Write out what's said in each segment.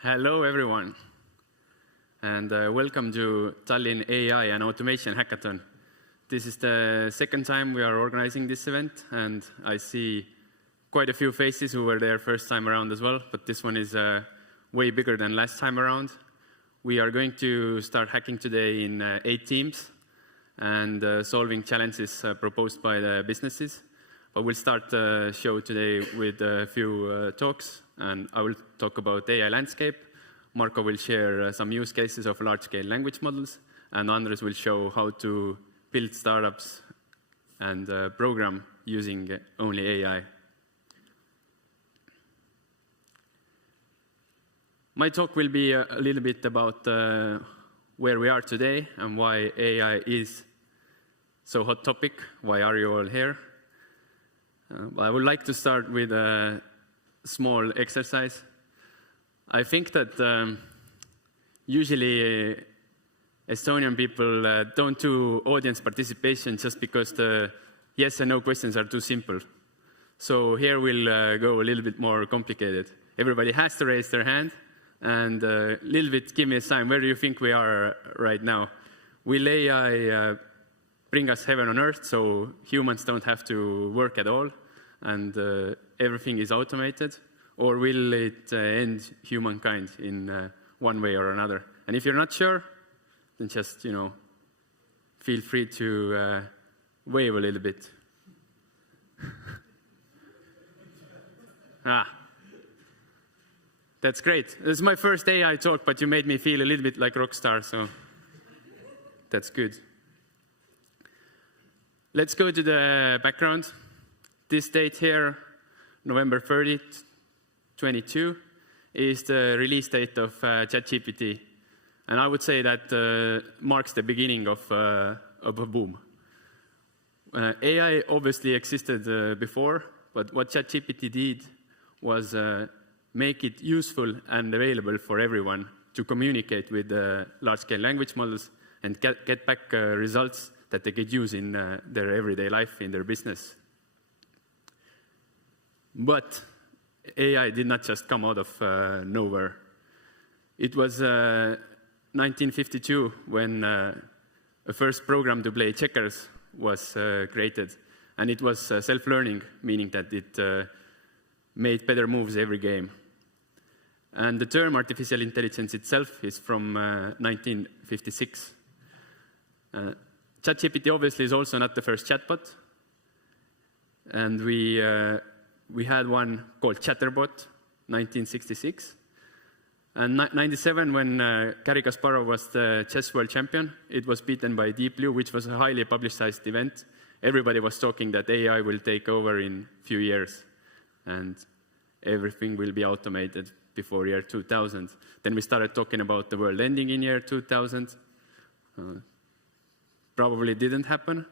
Hello, everyone, and welcome to Tallinn AI and Automation Hackathon. This is the second time we are organizing this event, and I see quite a few faces who were there first time around as well, but this one is way bigger than last time around. We are going to start hacking today in 8 teams and solving challenges proposed by the businesses. But we'll start the show today with a few talks, and I will talk about AI landscape. Marko will share some use cases of large-scale language models, and Andres will show how to build startups and program using only AI. My talk will be a little bit about where we are today and why AI is so hot topic. Why are you all here? I would like to start with a small exercise. I think that usually Estonian people don't do audience participation just because the yes and no questions are too simple. So here we'll go a little bit more complicated. Everybody has to raise their hand and a little bit give me a sign. Where do you think we are right now? Will AI bring us heaven on earth so humans don't have to work at all and everything is automated? Or will it end humankind in one way or another? And if you're not sure, then just, feel free to wave a little bit. That's great. This is my first AI talk, but you made me feel a little bit like rock star, so that's good. Let's go to the background. This date here, November 30th, 2022, is the release date of ChatGPT. And I would say that marks the beginning of a boom. AI obviously existed before, but what ChatGPT did was make it useful and available for everyone to communicate with large-scale language models and get back results that they could use in their everyday life, in their business. But AI did not just come out of nowhere. It was 1952 when a first program to play checkers was created. And it was self-learning, meaning that it made better moves every game. And the term artificial intelligence itself is from 1956. ChatGPT obviously is also not the first chatbot. And we had one called Chatterbot, 1966. And 97, when Garry Kasparov was the chess world champion, it was beaten by Deep Blue, which was a highly publicized event. Everybody was talking that AI will take over in a few years, and everything will be automated before year 2000. Then we started talking about the world ending in year 2000. Probably didn't happen.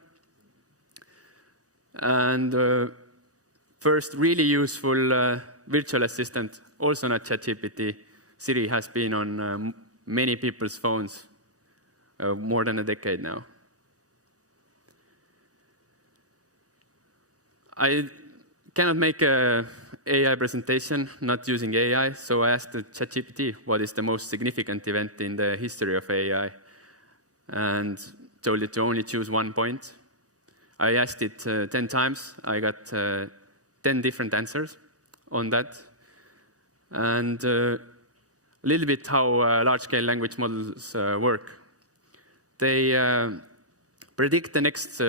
And first really useful virtual assistant, also not ChatGPT, Siri, has been on many people's phones more than a decade now. I cannot make an AI presentation not using AI, so I asked ChatGPT what is the most significant event in the history of AI, and told it to only choose one point. I asked it 10 times. I got 10 different answers on that. And a little bit how large-scale language models work. They predict the next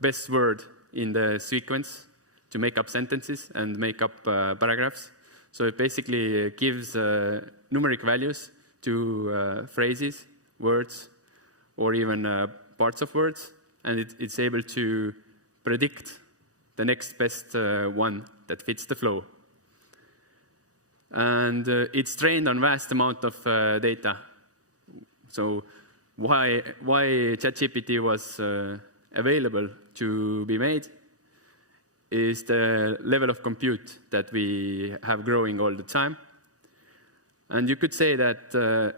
best word in the sequence to make up sentences and make up paragraphs. So it basically gives numeric values to phrases, words, or even parts of words, and it's able to predict the next best one that fits the flow. And it's trained on vast amount of data. So why ChatGPT was available to be made is the level of compute that we have growing all the time. And you could say that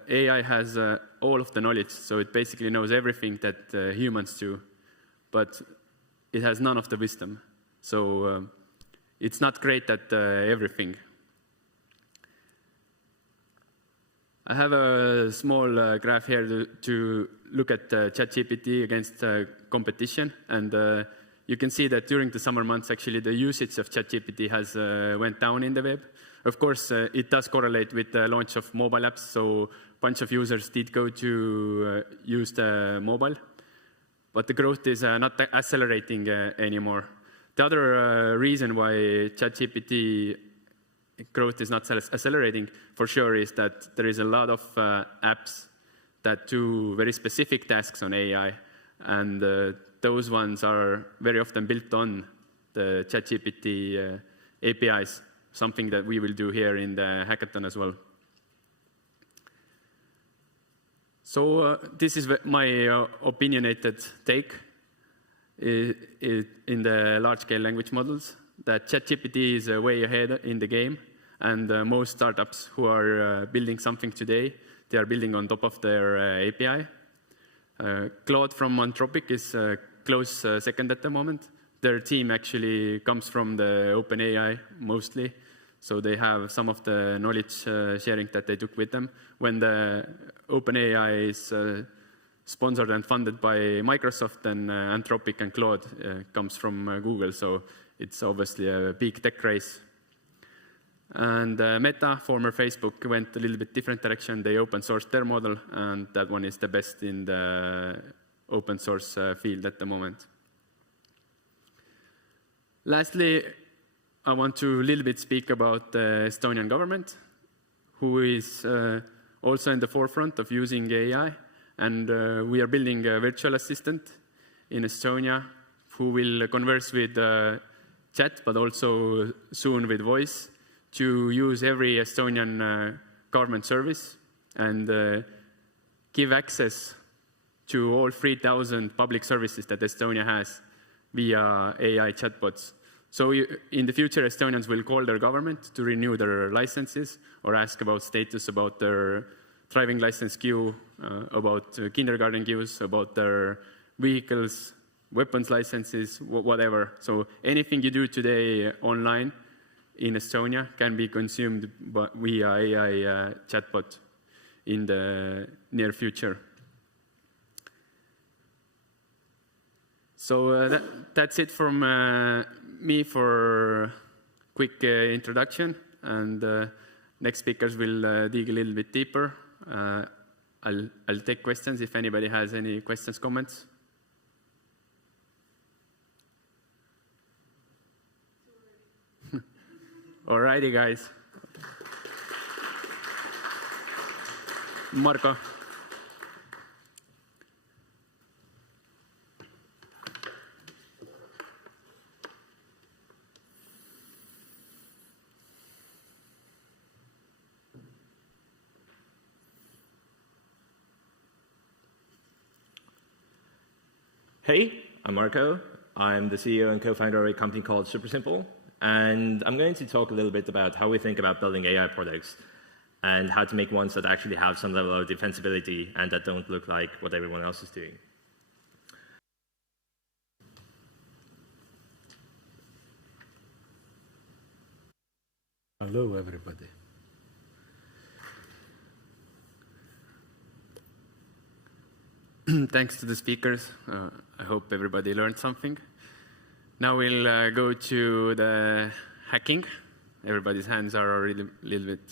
AI has all of the knowledge, so it basically knows everything that humans do, but it has none of the wisdom. So it's not great at everything. I have a small graph here to look at ChatGPT against competition, and you can see that during the summer months, actually, the usage of ChatGPT has went down in the web. Of course, it does correlate with the launch of mobile apps, so a bunch of users did go to use the mobile, but the growth is not accelerating anymore. The other reason why ChatGPT growth is not accelerating, for sure, is that there is a lot of apps that do very specific tasks on AI, and those ones are very often built on the ChatGPT APIs, something that we will do here in the hackathon as well. So this is my opinionated take in the large-scale language models, that ChatGPT is way ahead in the game, and most startups who are building something today, they are building on top of their API. Claude from Anthropic is close second at the moment. Their team actually comes from the OpenAI mostly, so they have some of the knowledge sharing that they took with them. When the OpenAI is sponsored and funded by Microsoft, then Anthropic and Claude comes from Google, so it's obviously a big tech race. And Meta, former Facebook, went a little bit different direction. They open sourced their model, and that one is the best in the open source field at the moment. Lastly, I want to a little bit speak about the Estonian government, who is also in the forefront of using AI. And we are building a virtual assistant in Estonia who will converse with chat, but also soon with voice, to use every Estonian government service and give access to all 3,000 public services that Estonia has via AI chatbots. So in the future, Estonians will call their government to renew their licenses or ask about status about their driving license queue, about kindergarten queues, about their vehicles, weapons licenses, whatever. So anything you do today online in Estonia can be consumed via AI chatbot in the near future. So that's it from me for quick introduction, and next speakers will dig a little bit deeper. I'll take questions if anybody has any questions, comments. Alrighty, guys. Marko. Hey, I'm Marko. I'm the CEO and co-founder of a company called SuperSimple, and I'm going to talk a little bit about how we think about building AI products and how to make ones that actually have some level of defensibility and that don't look like what everyone else is doing. Hello, everybody. Thanks to the speakers. I hope everybody learned something. Now we'll go to the hacking. Everybody's hands are already a little bit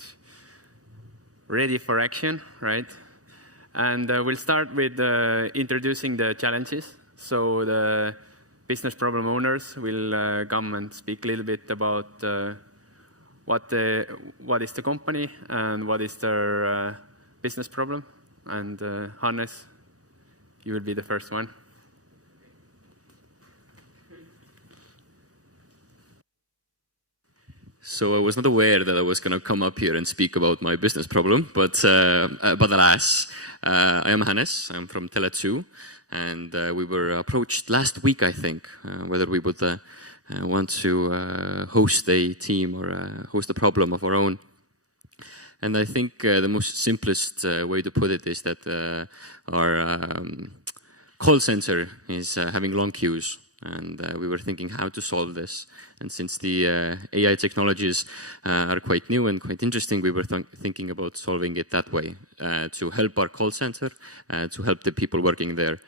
ready for action, right? And we'll start with introducing the challenges. So the business problem owners will come and speak a little bit about what is the company and what is their business problem. And Hannes, you will be the first one. So I was not aware that I was going to come up here and speak about my business problem, but alas, I am Hannes. I'm from Tele2, and we were approached last week, I think, whether we would want to host a team or host a problem of our own. And I think the most simplest way to put it is that our call center is having long queues. And we were thinking how to solve this. And since the AI technologies are quite new and quite interesting, we were thinking about solving it that way to help our call center, to help the people working there.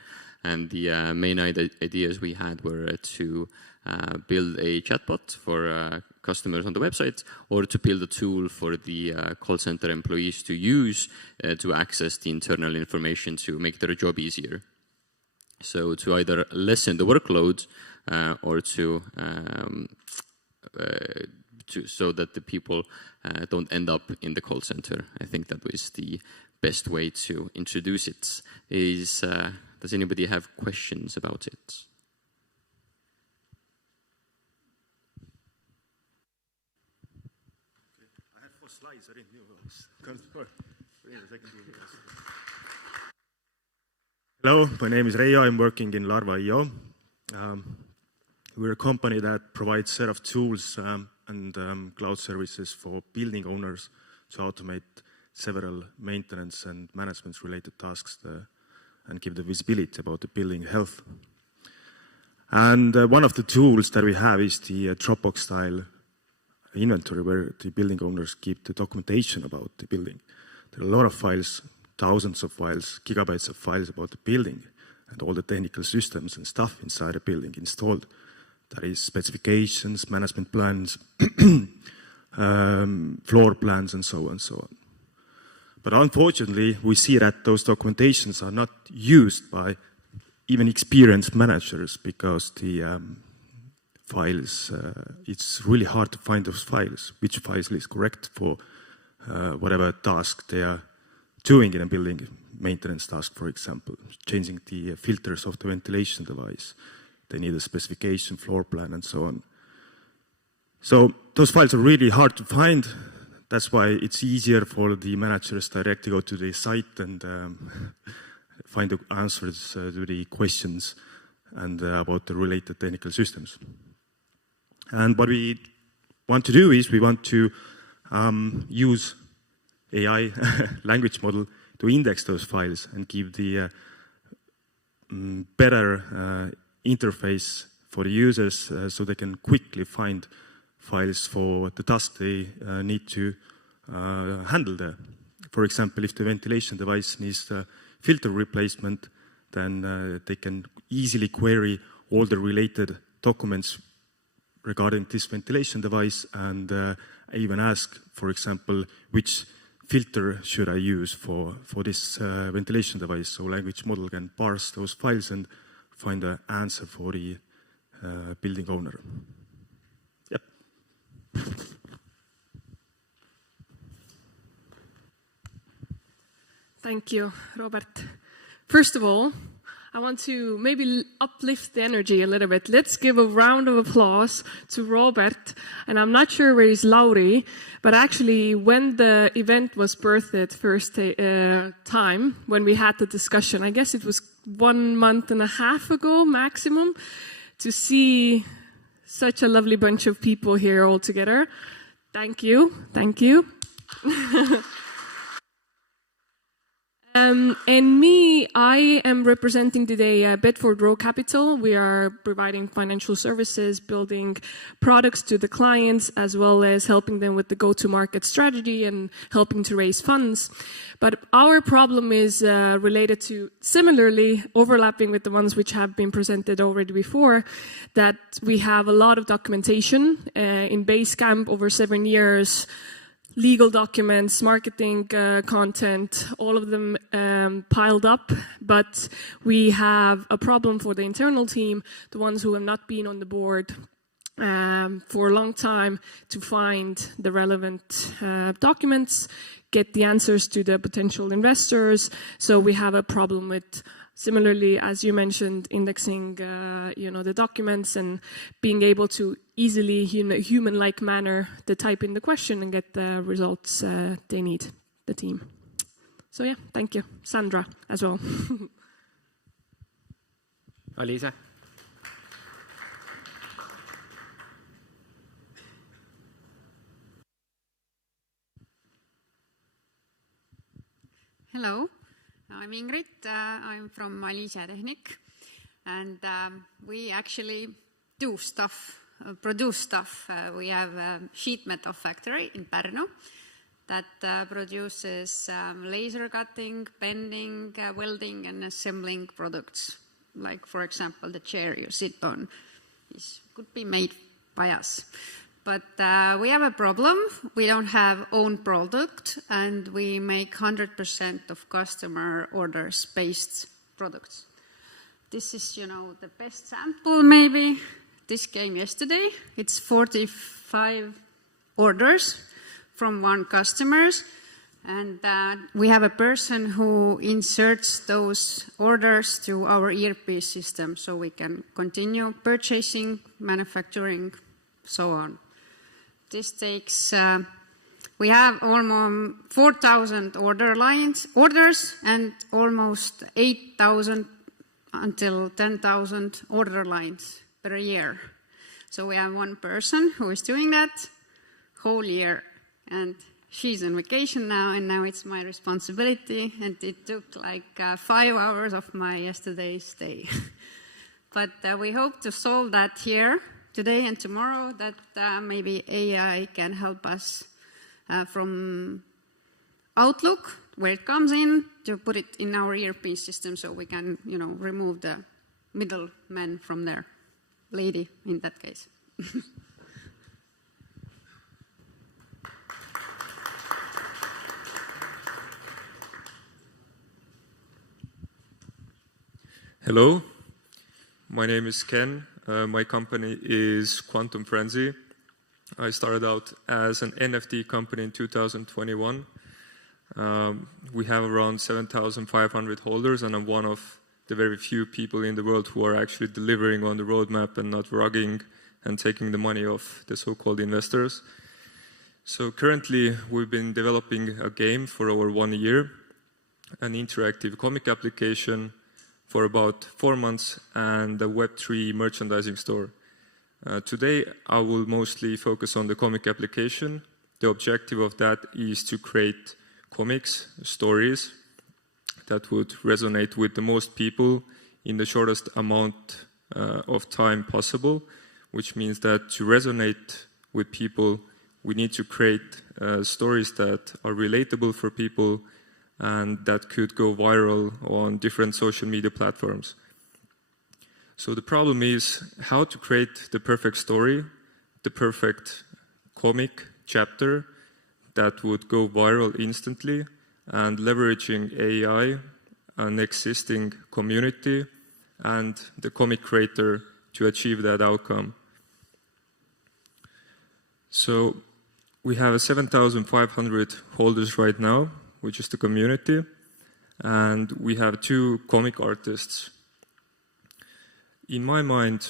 And the main ideas we had were to build a chatbot for customers on the website, or to build a tool for the call center employees to use to access the internal information to make their job easier. So to either lessen the workload or to so that the people don't end up in the call center. I think that was the best way to introduce it. Does anybody have questions about it? I have 4 slides. I didn't know those. Hello, my name is Reijo. I'm working in Larva.io. We're a company that provides a set of tools and cloud services for building owners to automate several maintenance and management-related tasks and give the visibility about the building health. And one of the tools that we have is the Dropbox-style inventory, where the building owners keep the documentation about the building. There are a lot of files, thousands of files, gigabytes of files about the building and all the technical systems and stuff inside the building installed. That is specifications, management plans, floor plans, and so on and so on. But unfortunately, we see that those documentations are not used by even experienced managers, because the files, it's really hard to find those files, which files is correct for whatever task they are doing in a building maintenance task, for example, changing the filters of the ventilation device. They need a specification, floor plan, and so on. So those files are really hard to find. That's why it's easier for the managers directly go to the site and find the answers to the questions and about the related technical systems. And what we want to do is we want to use AI language model to index those files and give the better interface for the users so they can quickly find files for the task they need to handle there. For example, if the ventilation device needs filter replacement, then they can easily query all the related documents regarding this ventilation device and even ask, for example, which filter should I use for this ventilation device. So language model can parse those files and find an answer for the building owner. Yep. Thank you, Robert. First of all, I want to maybe uplift the energy a little bit. Let's give a round of applause to Robert. And I'm not sure where is Lauri, but actually when the event was birthed first time, when we had the discussion, I guess it was 1.5 months ago maximum, to see such a lovely bunch of people here all together. Thank you. Thank you. And me, I am representing today Bedford Row Capital. We are providing financial services, building products to the clients, as well as helping them with the go-to-market strategy and helping to raise funds. But our problem is related to, similarly, overlapping with the ones which have been presented already before, that we have a lot of documentation in Basecamp over 7 years, legal documents, marketing content, all of them piled up, but we have a problem for the internal team, the ones who have not been on the board for a long time, to find the relevant documents, get the answers to the potential investors. So we have a problem with, similarly, as you mentioned, indexing the documents and being able to easily, in a human-like manner, to type in the question and get the results they need, the team. So yeah, thank you. Sandra as well. Alisa. Hello, I'm Ingrid. I'm from Alisa Tehnik. And we actually do stuff, produce stuff. We have a sheet metal factory in Pärnu that produces laser cutting, bending, welding, and assembling products. Like, for example, the chair you sit on could be made by us. But we have a problem. We don't have own product, and we make 100% of customer orders-based products. This is, the best sample, maybe. This came yesterday. It's 45 orders from one customer. And we have a person who inserts those orders to our ERP system so we can continue purchasing, manufacturing, so on. This takes, we have almost 4,000 orders and almost 8,000 until 10,000 order lines per year. So we have one person who is doing that whole year, and she's on vacation now, and now it's my responsibility, and it took like 5 hours of my yesterday's day. But we hope to solve that here today and tomorrow, that maybe AI can help us from Outlook, where it comes in, to put it in our ERP system so we can, remove the middleman from there. Lady, in that case. Hello, my name is Ken. My company is Quantum Frenzy. I started out as an NFT company in 2021. We have around 7,500 holders, and I'm one of the very few people in the world who are actually delivering on the roadmap and not rugging and taking the money of the so-called investors. So currently, we've been developing a game for over 1 year, an interactive comic application for about 4 months, and a Web3 merchandising store. Today, I will mostly focus on the comic application. The objective of that is to create comics, stories that would resonate with the most people in the shortest amount of time possible, which means that to resonate with people, we need to create stories that are relatable for people and that could go viral on different social media platforms. So the problem is how to create the perfect story, the perfect comic chapter that would go viral instantly, and leveraging AI, an existing community, and the comic creator to achieve that outcome. So we have 7,500 holders right now, which is the community, and we have 2 comic artists. In my mind,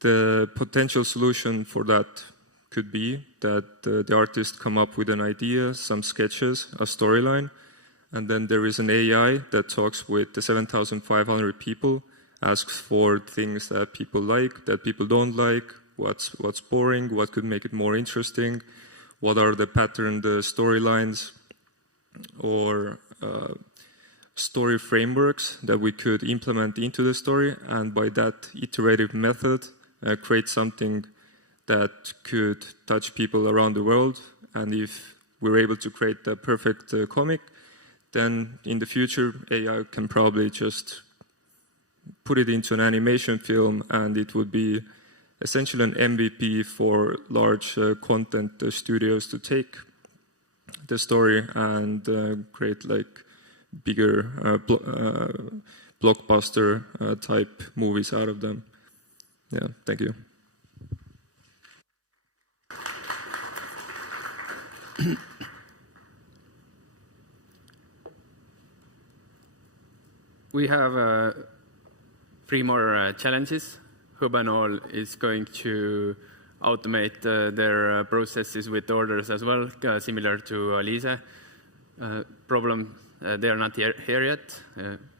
the potential solution for that could be that the artists come up with an idea, some sketches, a storyline, and then there is an AI that talks with the 7,500 people, asks for things that people like, that people don't like, what's boring, what could make it more interesting, what are the pattern, the storylines, or story frameworks that we could implement into the story, and by that iterative method, create something that could touch people around the world. And if we're able to create the perfect comic, then in the future, AI can probably just put it into an animation film, and it would be essentially an MVP for large content studios to take the story and create like bigger blockbuster type movies out of them. Yeah, thank you. We have 3 more challenges. Hubanol is going to automate their processes with orders as well, similar to Alize. Problem, they are not here yet.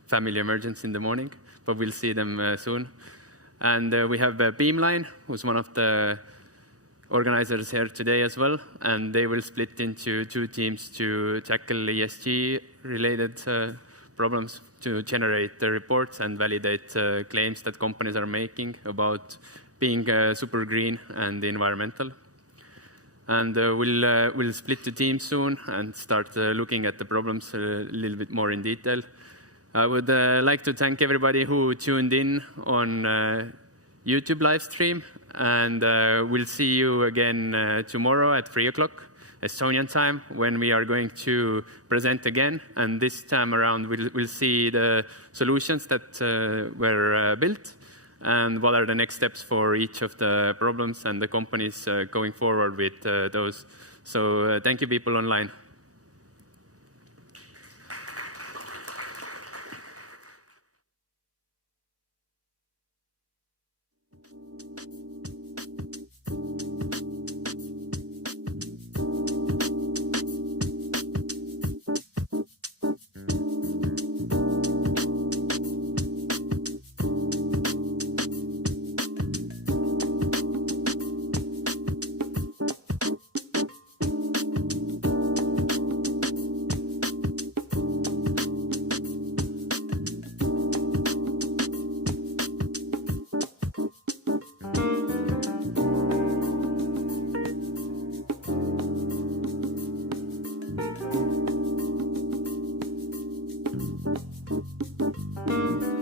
Family emergency in the morning, but we'll see them soon. And we have Beamline, who's one of the organizers here today as well, and they will split into 2 teams to tackle ESG-related problems to generate the reports and validate claims that companies are making about being super green and environmental. And we'll split the team soon and start looking at the problems a little bit more in detail. I would like to thank everybody who tuned in on YouTube live stream, and we'll see you again tomorrow at 3 o'clock Estonian time, when we are going to present again. And this time around, we'll see the solutions that were built and what are the next steps for each of the problems and the companies going forward with those. So thank you, people online. Thank you.